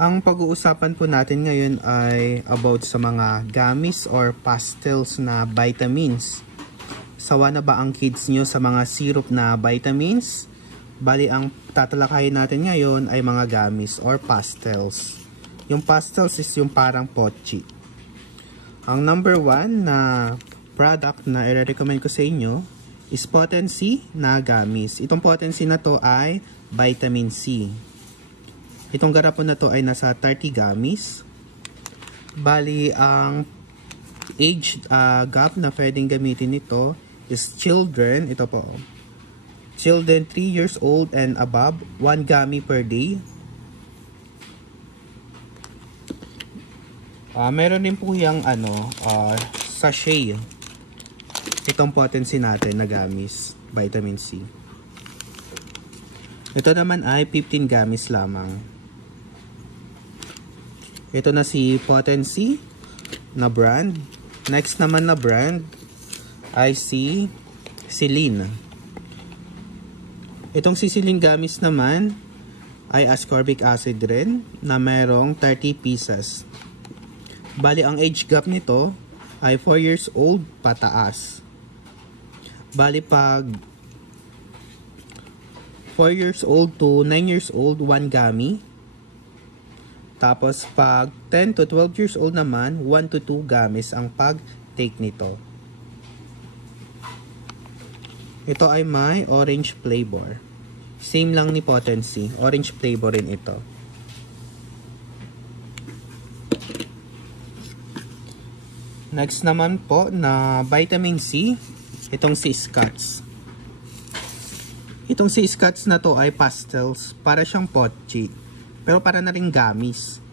Ang pag-uusapan po natin ngayon ay about sa mga gummies or pastels na vitamins. Sawa na ba ang kids nyo sa mga syrup na vitamins? Bali, ang tatalakayin natin ngayon ay mga gummies or pastels. Yung pastels is yung parang pochi. Ang number 1 na product na i-recommend ko sa inyo is Potency na gummies. Itong Potency na to ay vitamin C. Itong garapon na to ay nasa 30 gummies. Bali, ang age gap na pwedeng gamitin nito is children. Ito po. Children 3 years old and above, 1 gummy per day. Meron din po yung sachet. Itong Potency natin na gummies, vitamin C. Ito naman ay 15 gummies lamang. Ito na si Potency na brand. Next naman na brand ay si Celine. Itong si Celine gummies naman ay ascorbic acid rin na merong 30 pieces. Bali, ang age gap nito ay 4 years old pataas. Bali, pag 4 years old to 9 years old, 1 gummy. Tapos, pag 10 to 12 years old naman, 1 to 2 gummies ang pag-take nito. Ito ay may orange flavor. Same lang ni Potency. Orange flavor rin ito. Next naman po na vitamin C, itong si Scotts. Itong si Scotts na to ay pastels. Para siyang pochi. Pero para na rin gummies.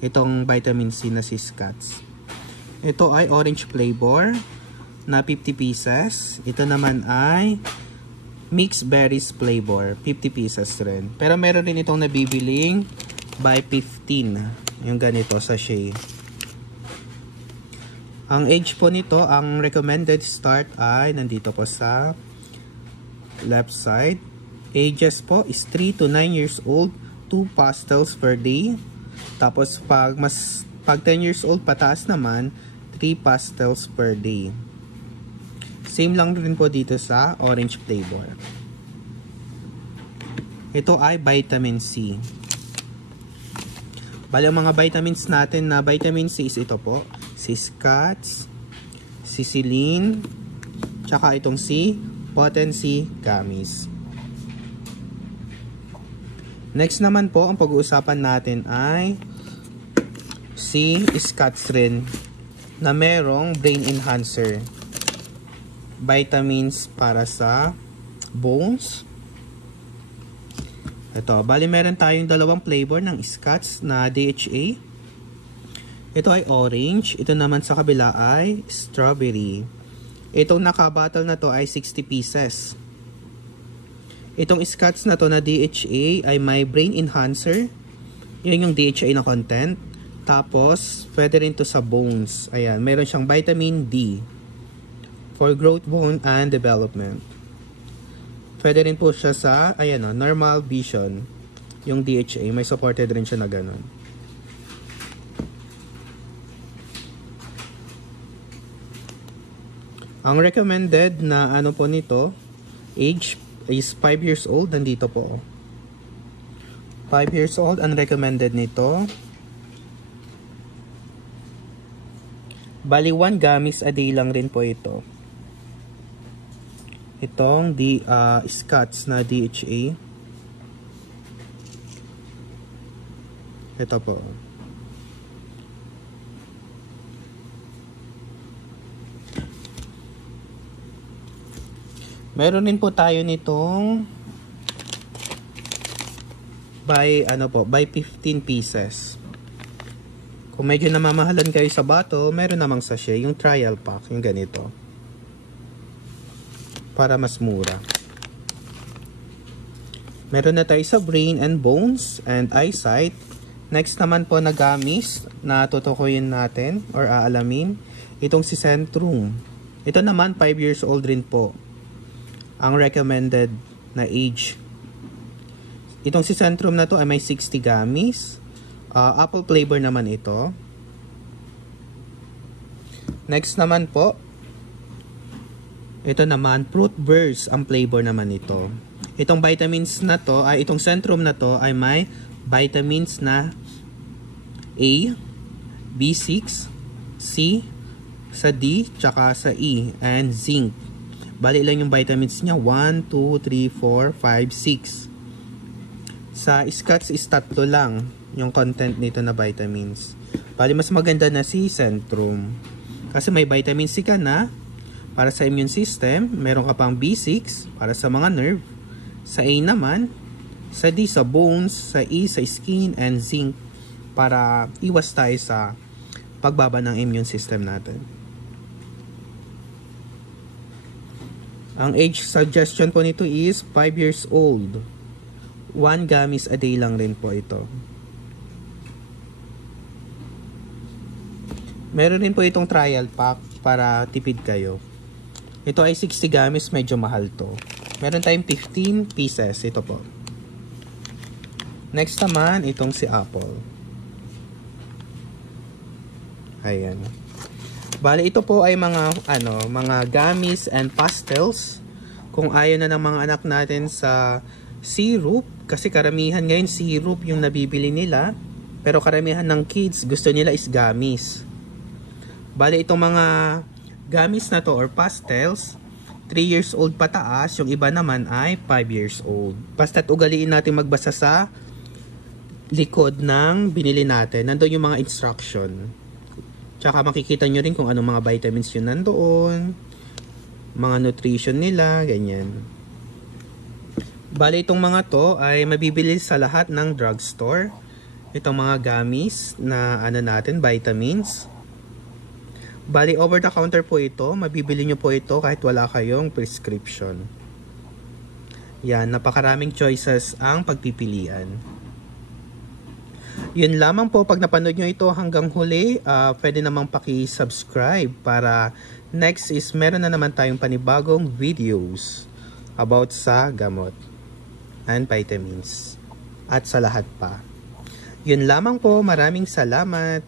Itong vitamin C na si Scotts. Ito ay orange flavor na 50 pieces. Ito naman ay mixed berries flavor. 50 pieces rin. Pero meron rin itong nabibiling by 15. Yung ganito sachet. Ang age po nito, ang recommended start ay nandito po sa left side. Ages po is 3 to 9 years old, 2 pastels per day. Tapos pag 10 years old pataas naman, 3 pastels per day. Same lang rin po dito sa orange flavor. Ito ay vitamin C. Bali, ang mga vitamins natin na vitamin C is ito po. Si Scotts, si Celine, tsaka itong si Potency gummies. Next naman po, ang pag-uusapan natin ay si Scotts rin na merong brain enhancer. Vitamins para sa bones. Ito, bali meron tayong dalawang flavor ng Scotts na DHA. Ito ay orange. Ito naman sa kabila ay strawberry. Itong naka-bottle na to ay 60 pieces. Itong Scotts na to na DHA ay may brain enhancer. Yun yung DHA na content. Tapos, pwede rin to sa bones. Ayan, meron siyang vitamin D for growth, bone, and development. Pwede rin po siya sa, ayan o, normal vision. Yung DHA, may supported rin siya na ganun. Ang recommended na ano po nito, age is 5 years old. Nandito po. 5 years old ang recommended nito. Bali, 1 gummies a day lang rin po ito. Itong Scotts na DHA. Ito po. Meron din po tayo nitong by 15 pieces. Kung medyo namamahalan kayo sa bottle, meron namang sachet, yung trial pack, yung ganito. Para mas mura. Meron na tayo sa brain and bones and eyesight. Next naman po na gummies na tutukuyin natin or aalamin. Itong si Centrum. Ito naman 5 years old rin po. Ang recommended na age. Itong si Centrum na to ay may 60 gummies. Apple flavor naman ito. Next naman po, ito naman, fruit burst ang flavor naman ito. Itong vitamins na to, itong Centrum na to ay may vitamins na A, B6, C, sa D, tsaka sa E, and zinc. Bali lang yung vitamins niya, 1, 2, 3, 4, 5, 6. Sa Scotts is 3 lang yung content nito na vitamins. Bali mas maganda na si Centrum. Kasi may vitamin C ka na para sa immune system, meron ka pang B6 para sa mga nerve, sa A naman, sa D sa bones, sa E sa skin, and zinc para iwas tayo sa pagbaba ng immune system natin. Ang age suggestion po nito is 5 years old. 1 gummies a day lang rin po ito. Meron rin po itong trial pack para tipid kayo. Ito ay 60 gummies, medyo mahal to. Meron tayong 15 pieces, ito po. Next naman, itong si Apple. Ayan. Bale, ito po ay mga gummies and pastels. Kung ayaw na ng mga anak natin sa syrup, kasi karamihan ngayon syrup yung nabibili nila, pero karamihan ng kids gusto nila is gummies. Bale, itong mga gummies na to or pastels, 3 years old pataas, yung iba naman ay 5 years old. Basta't ugaliin natin magbasa sa likod ng binili natin. Nandoon yung mga instruction. Tsaka makikita nyo rin kung anong mga vitamins yun nandoon, mga nutrition nila, ganyan. Bale, itong mga to ay mabibili sa lahat ng drugstore. Itong mga gummies na vitamins. Bali, over the counter po ito. Mabibili nyo po ito kahit wala kayong prescription. Yan, napakaraming choices ang pagpipilian. Yun lamang po, pag napanood nyo ito hanggang huli, pwede namang paki-subscribe para next is meron na naman tayong panibagong videos about sa gamot and vitamins at sa lahat pa. Yun lamang po, maraming salamat.